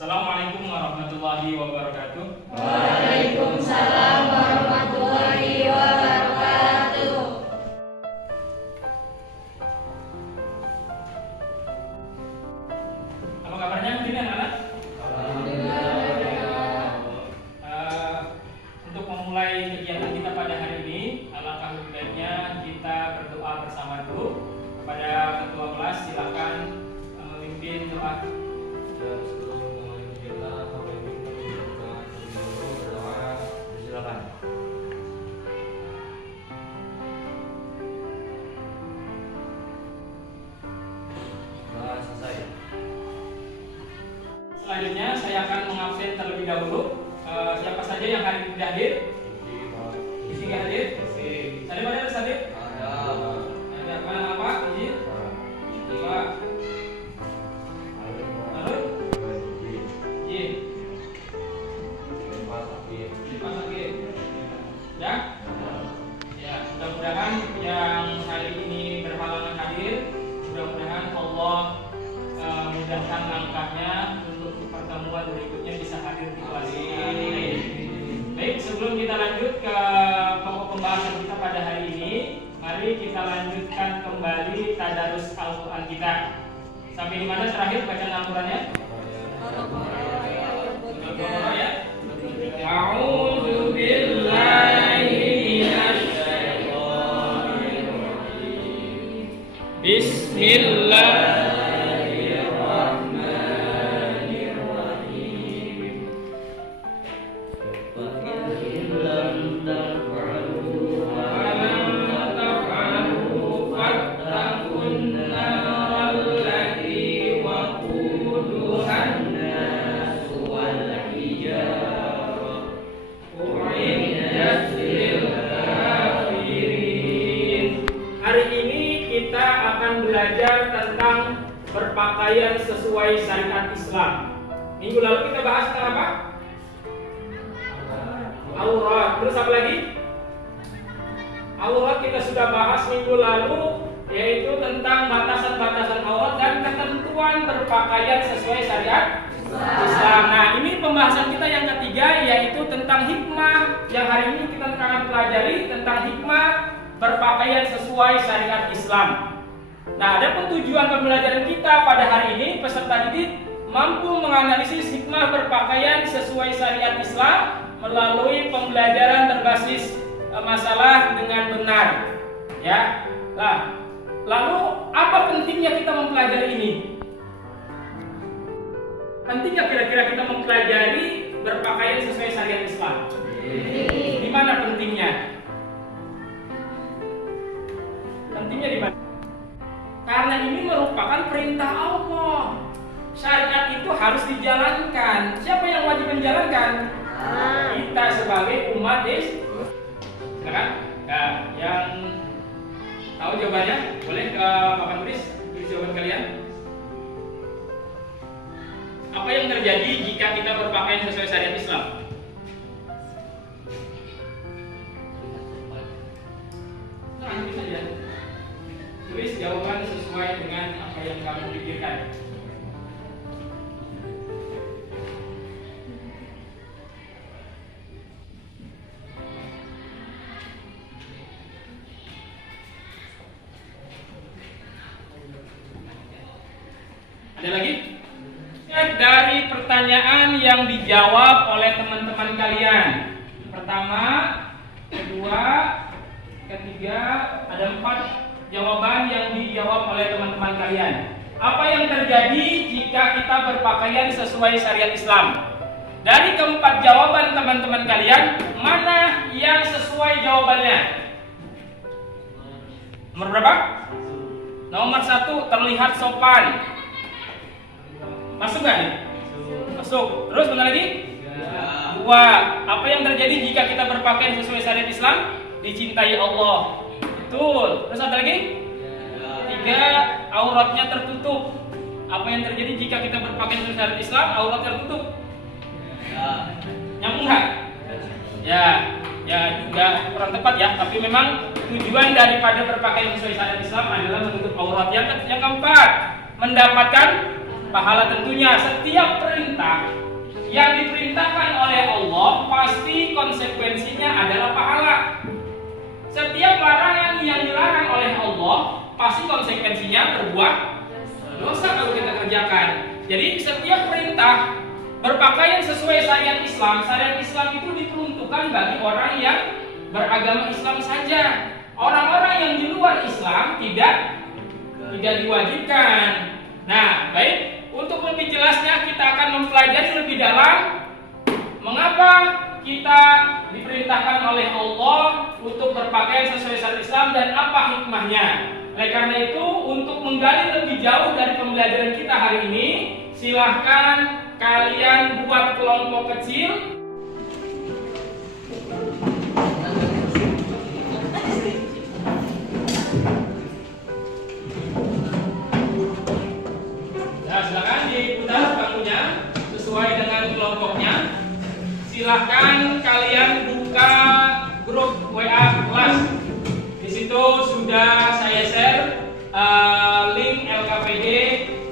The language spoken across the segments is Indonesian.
Assalamualaikum warahmatullahi wabarakatuh. Waalaikumsalam warahmatullahi wabarakatuh. Apa kabarnya mungkin anak-anak? Untuk memulai kegiatan kita pada hari ini, alangkah lebih baiknya kita berdoa bersama dulu. Kepada ketua kelas silakan memimpin doa. Selanjutnya saya akan mengabsen terlebih dahulu. Siapa saja yang hari ini tidak hadir? Isi nggak hadir? Tadi pada ada hadir? Ada apa? Apa? Izin? Dua. Lalu? Izin. Lima sakit. Ya? Ya. Mudah-mudahan yang hari ini berhalangan hadir, mudah-mudahan Allah mudahkan langkahnya untuk pertemuan berikutnya bisa hadir di kelas ini. Baik, sebelum kita lanjut ke pokok pembahasan kita pada hari ini, mari kita lanjutkan kembali tadarus Al-Quran kita. Sampai di mana terakhir bacaan Al-Qurannya? Al-Quran ya. A'udzu billahi minasy syaithanir rajim. Bismillah. Belajar tentang berpakaian sesuai syariat Islam. Minggu lalu kita bahas tentang apa? Aurat. Terus apa lagi? Aurat kita sudah bahas minggu lalu, yaitu tentang batasan-batasan aurat dan ketentuan berpakaian sesuai syariat Islam. Nah, ini pembahasan kita yang ketiga, yaitu tentang hikmah. Yang hari ini kita akan pelajari tentang hikmah berpakaian sesuai syariat Islam. Nah, ada tujuan pembelajaran kita pada hari ini, peserta didik mampu menganalisis hikmah berpakaian sesuai syariat Islam melalui pembelajaran berbasis masalah dengan benar. Ya. Nah, lalu apa pentingnya kita mempelajari ini? Pentingnya kira-kira kita mempelajari berpakaian sesuai syariat Islam. Di mana pentingnya? Pentingnya di mana? Karena ini merupakan perintah Allah. Syariat itu harus dijalankan. Siapa yang wajib menjalankan? Kita sebagai umat Islam. Kan? Nah, yang tahu jawabannya boleh ke papan tulis jawaban kalian. Apa yang terjadi jika kita berpakaian sesuai syariat Islam? Nah, ini saja. Tulis jawaban sesuai dengan apa yang kamu pikirkan. Ada lagi? Dari pertanyaan yang dijawab oleh teman-teman kalian. Pertama, kedua, ketiga, ada 4 jawaban yang dijawab oleh teman-teman kalian. Apa yang terjadi jika kita berpakaian sesuai syariat Islam? Dari keempat jawaban teman-teman kalian, mana yang sesuai jawabannya? Nomor berapa? Nomor 1, terlihat sopan. Masuk nggak nih? Masuk. Terus mana lagi? 2, apa yang terjadi jika kita berpakaian sesuai syariat Islam? Dicintai Allah. Betul. Terus ada lagi? 3, auratnya tertutup. Apa yang terjadi jika kita berpakaian sesuai syariat Islam? Aurat tertutup. Nyambung nggak? Ya nggak kurang tepat ya. Tapi memang tujuan daripada berpakaian sesuai syariat Islam adalah menutup aurat. Yang keempat, mendapatkan Pahala tentunya setiap perintah yang diperintahkan oleh Allah pasti konsekuensinya adalah pahala. Setiap larangan yang dilarang oleh Allah pasti konsekuensinya berbuat dosa kalau kita kerjakan. Jadi setiap perintah berpakaian sesuai syariat Islam. Syariat Islam itu diperuntukkan bagi orang yang beragama Islam saja. Orang-orang yang di luar Islam tidak diwajibkan. Nah, baik. Untuk lebih jelasnya kita akan mempelajari lebih dalam mengapa kita diperintahkan oleh Allah untuk berpakaian sesuai syariat Islam dan apa hikmahnya. Oleh karena itu, untuk menggali lebih jauh dari pembelajaran kita hari ini, silahkan kalian buat kelompok kecil. Nah, silakan diputar bangkunya sesuai dengan kelompoknya. Silahkan kalian buka grup WA kelas. Di situ sudah saya share link LKPD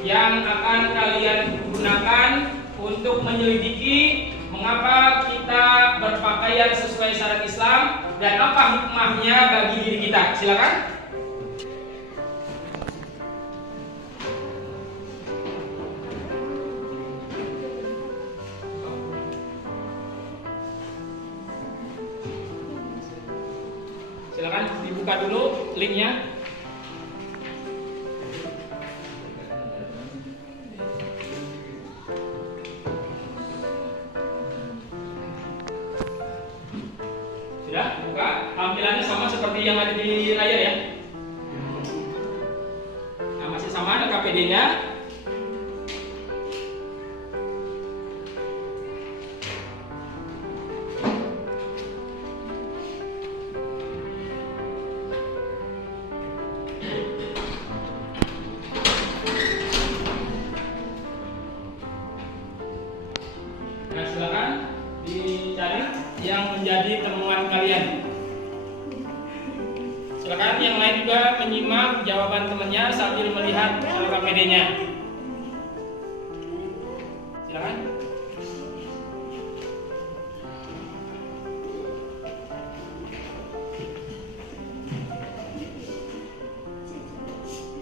yang akan kalian gunakan untuk menyelidiki mengapa kita berpakaian sesuai syariat Islam dan apa hikmahnya bagi diri kita. Silakan. Silakan dibuka dulu linknya. Sudah buka, tampilannya sama seperti yang ada di layar ya. Nah, masih sama KPD-nya. Nah, silakan dicari yang menjadi temuan kalian. Silakan yang lain juga menyimak jawaban temannya sambil melihat KPD-nya. Silakan.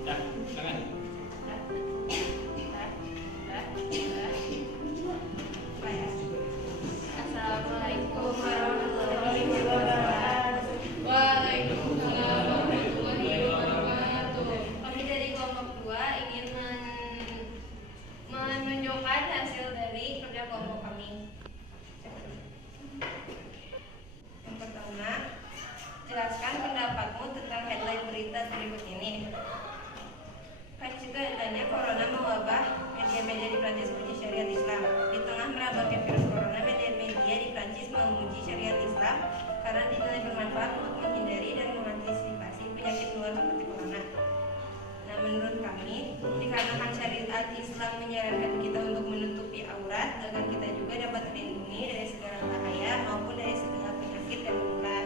Ya, silakan. Assalamualaikum warahmatullahi wabarakatuh. Waalaikumsalam warahmatullahi wabarakatuh. Kami dari kelompok 2 ingin menunjukkan hasil dari kerja kelompok kami. Yang pertama, jelaskan pendapatmu tentang headline berita berikut ini. Kan juga adanya corona mewabah, media-media di Prancis memuji syariat Islam. Di tengah merebaknya virus corona, media-media di Prancis memuji syariat Islam karena dinilai bermanfaat untuk menghindari dan mengantisipasi penyakit menular seperti corona. Nah, menurut kami, dikarenakan syariat Islam menyarankan kita untuk menutupi aurat agar kita juga dapat terlindungi dari segala bahaya maupun dari segala penyakit yang menular.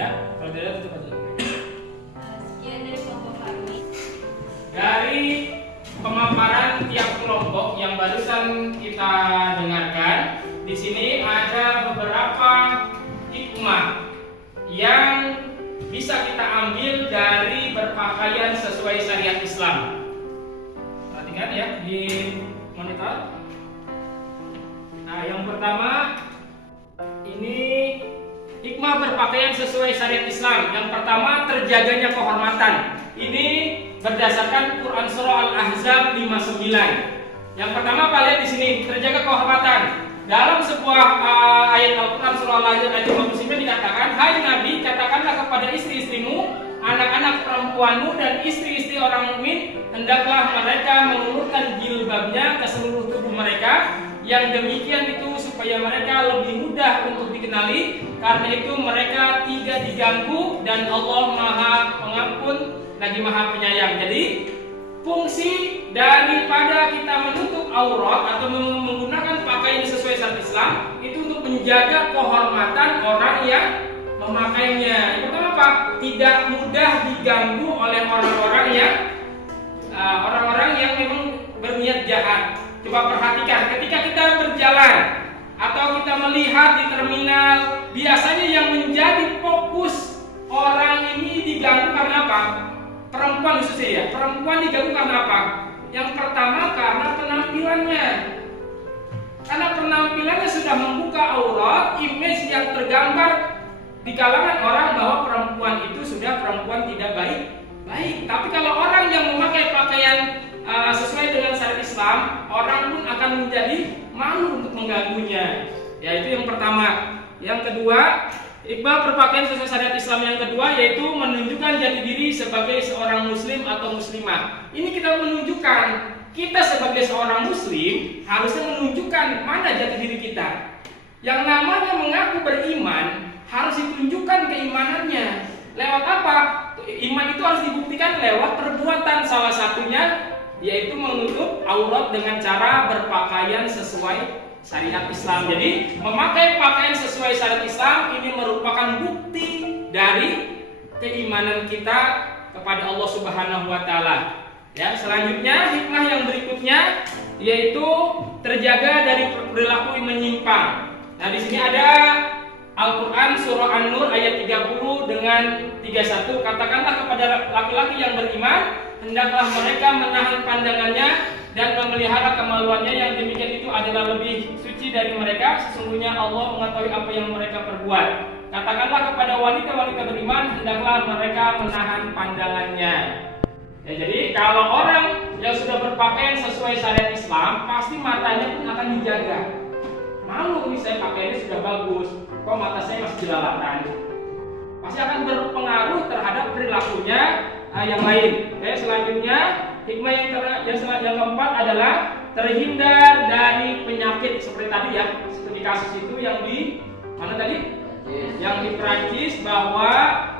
Ya, kalau tidak tutup aja. Sekian dari kelompok kami. Dari pemaparan tiap kelompok yang barusan kita dengarkan, di sini ada beberapa hikmah yang bisa kita ambil dari berpakaian sesuai syariat Islam. Perhatikan ya di monitor. Nah, yang pertama ini hikmah berpakaian sesuai syariat Islam. Yang pertama, terjaganya kehormatan. Ini berdasarkan Quran surah Al-Ahzab 59. Yang pertama, Pak, lihat di sini, terjaga kehormatan. Dalam sebuah ayat Al-Quran surah Al-Ahzab ayat 59 dikatakan, "Hai Nabi, katakanlah kepada istri-istrimu, anak-anak perempuanmu dan istri-istri orang mukmin, hendaklah mereka mengulurkan jilbabnya ke seluruh tubuh mereka. Yang demikian itu supaya mereka lebih mudah untuk dikenali, karena itu mereka tidak diganggu dan Allah Maha Pengampun lagi Maha Penyayang." Jadi fungsi daripada kita menutup aurat atau menggunakan pakaian sesuai syariat Islam itu untuk menjaga kehormatan orang yang memakainya. Yang pertama apa? Tidak mudah diganggu oleh orang-orang yang memang berniat jahat. Coba perhatikan, ketika kita berjalan atau kita melihat di terminal, biasanya yang menjadi fokus orang ini diganggu karena apa? Perempuan khususnya ya, perempuan diganggu karena apa? Yang pertama karena penampilannya. Karena penampilannya sudah membuka aurat, image yang tergambar di kalangan orang bahwa perempuan itu sudah perempuan tidak baik. Tapi kalau orang yang memakai pakaian sesuai dengan syariat Islam, orang pun akan menjadi malu untuk mengganggunya. Ya, itu yang pertama. Yang kedua, hikmah berpakaian sesuai syariat Islam yang kedua yaitu menunjukkan jati diri sebagai seorang muslim atau muslimah. Ini kita menunjukkan kita sebagai seorang muslim harusnya menunjukkan mana jati diri kita. Yang namanya mengaku beriman harus ditunjukkan keimanannya. Lewat apa? Iman itu harus dibuktikan lewat perbuatan, salah satunya yaitu menutup aurat dengan cara berpakaian sesuai syariat Islam. Jadi memakai pakaian sesuai syariat Islam ini merupakan bukti dari keimanan kita kepada Allah Subhanahu wa taala. Ya, selanjutnya hikmah yang berikutnya yaitu terjaga dari perilaku yang menyimpang. Nah, di sini ada Al-Quran surah An-Nur ayat 30 dengan 31. Katakanlah kepada laki-laki yang beriman, hendaklah mereka menahan pandangannya dan memelihara kemaluannya, yang demikian itu adalah lebih suci dari mereka. Sesungguhnya Allah mengetahui apa yang mereka perbuat. Katakanlah kepada wanita-wanita beriman, hendaklah mereka menahan pandangannya. Ya, jadi kalau orang yang sudah berpakaian sesuai syariat Islam, pasti matanya pun akan dijaga. Malu nih, saya pakaiannya sudah bagus, kok mata saya masih jelalatan. Pasti akan berpengaruh terhadap perilakunya yang lain. Oke, selanjutnya hikmah yang keempat adalah terhindar dari penyakit seperti tadi ya, seperti kasus itu yang di mana tadi? Yang di Prancis, bahwa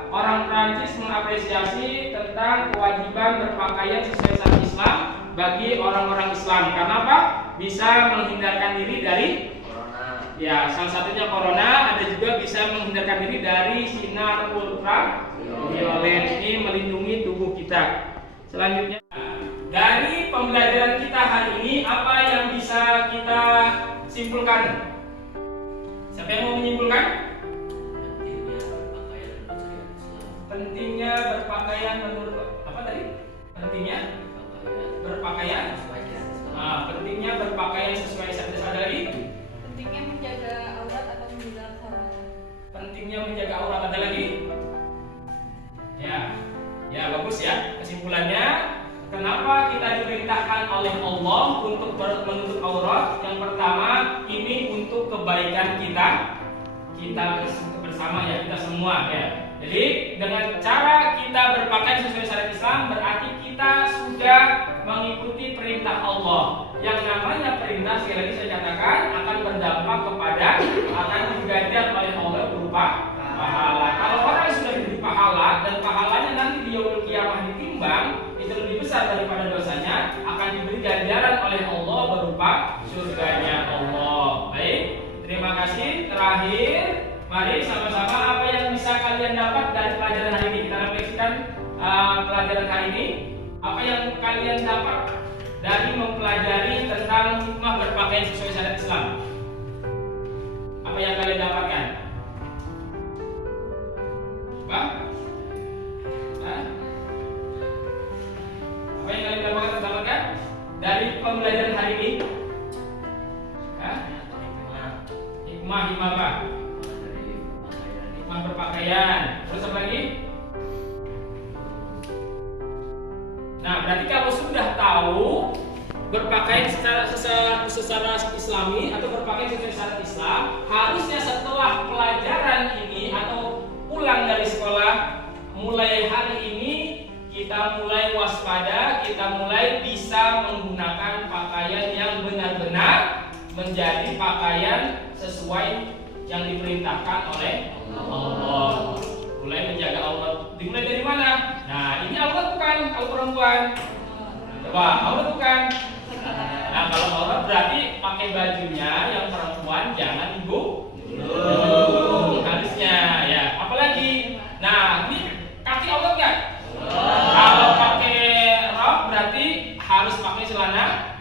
orang Prancis mengapresiasi tentang kewajiban berpakaian sesuai syariat Islam bagi orang-orang Islam. Karena apa? Bisa menghindarkan diri dari ya, salah satunya corona, ada juga bisa menghindarkan diri dari sinar ultraviolet. Ini melindungi tubuh kita. Selanjutnya, dari pembelajaran kita hari ini, apa yang bisa kita simpulkan? Siapa yang mau menyimpulkan? Pentingnya berpakaian menurut apa tadi? Pentingnya berpakaian. Pentingnya berpakaian sesuai syariat Islam. Pentingnya menjaga aurat atau menjaga corona. Pentingnya menjaga aurat, ada lagi? Ya bagus ya. Kesimpulannya, kenapa kita diperintahkan oleh Allah untuk menutup aurat? Yang pertama, ini untuk kebaikan kita bersama ya, kita semua ya. Jadi dengan cara kita berpakaian sesuai syariat Islam berarti kita sudah mengikuti perintah Allah. Yang namanya perintah, sekali lagi saya katakan, akan berdampak kepada, akan diganjar oleh Allah berupa pahala. Kalau orang yang sudah diberi pahala dan pahalanya nanti di yaumul qiyamah ditimbang, itu lebih besar daripada dosanya, akan diberi ganjaran oleh Allah berupa surganya Allah. Baik, terima kasih. Terakhir, mari sama-sama apa yang bisa kalian dapat pelajaran hari ini? Apa yang kalian dapat dari mempelajari tentang hikmah berpakaian sesuai syariat Islam? Apa yang kalian dapatkan? Apa? Hah? Apa yang kalian dapatkan dari pembelajaran hari ini? Hah? Hikmah apa? Hikmah berpakaian. Terus apa lagi? Nah, berarti kalau sudah tahu berpakaian secara Islami atau berpakaian secara syariat Islam, harusnya setelah pelajaran ini atau pulang dari sekolah, mulai hari ini kita mulai waspada, kita mulai bisa menggunakan pakaian yang benar-benar menjadi pakaian sesuai yang diperintahkan oleh Allah. Mulai menjaga Allah. Dimulai dari mana? Nah, ini aurat bukan? Kalau perempuan, coba aurat bukan? Nah, kalau aurat berarti pakai bajunya yang perempuan jangan ibu. Harusnya ya. Apalagi? Nah, ini kaki aurat nggak? Kalau pakai rok berarti harus pakai celana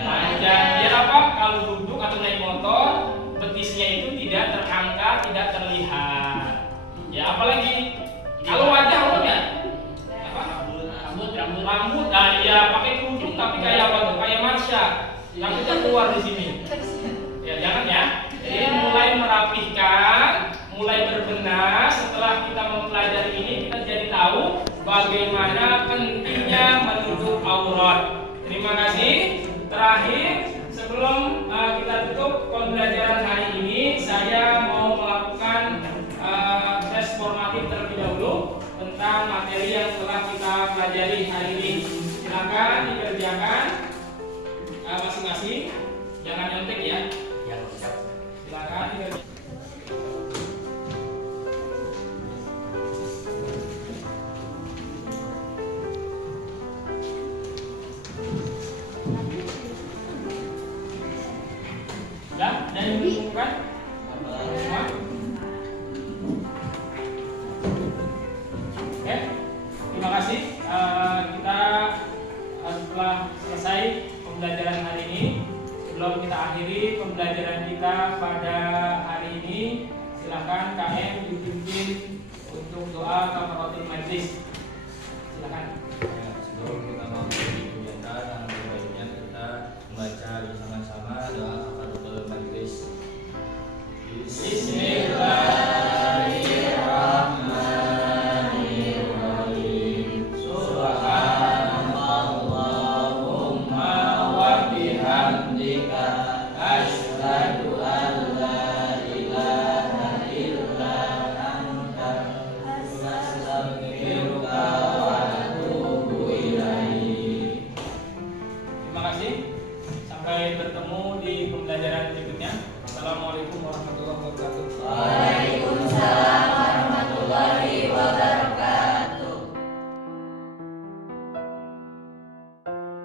panjang. Biar apa? Kalau duduk atau naik motor, betisnya itu tidak terangkat, tidak terlihat. Ya, apalagi kalau wajah aurat nggak? Apa? Rambut. Ah iya, pakai kerudung tapi kayak apa tuh? Kayak Marsha. Rambutnya keluar di sini. Ya, jangan ya. Jadi mulai merapihkan, mulai berbenah. Setelah kita mempelajari ini, kita jadi tahu bagaimana pentingnya menutup aurat. Terima kasih. Terakhir, sebelum kita tutup pembelajaran hari ini, saya mau melakukan tes formatif terlebih dahulu tentang materi yang telah kita pelajari hari ini. Silakan dikerjakan masing-masing, jangan nyontek ya. Silakan dikerjakan. Sudah? Ada yang dibutuhkan? Semua? Oke, terima kasih. Kita setelah selesai pembelajaran hari ini, sebelum kita akhiri pembelajaran kita pada hari ini, silakan KM dipimpin untuk doa kafaratul majlis. Silakan. Ya, sebelum kita mengakhiri kegiatan, alangkah baiknya kita membaca bersama-sama doa kafaratul majlis. Bismillahirrahmanirrahim. Subhanallahumma wa bihamdika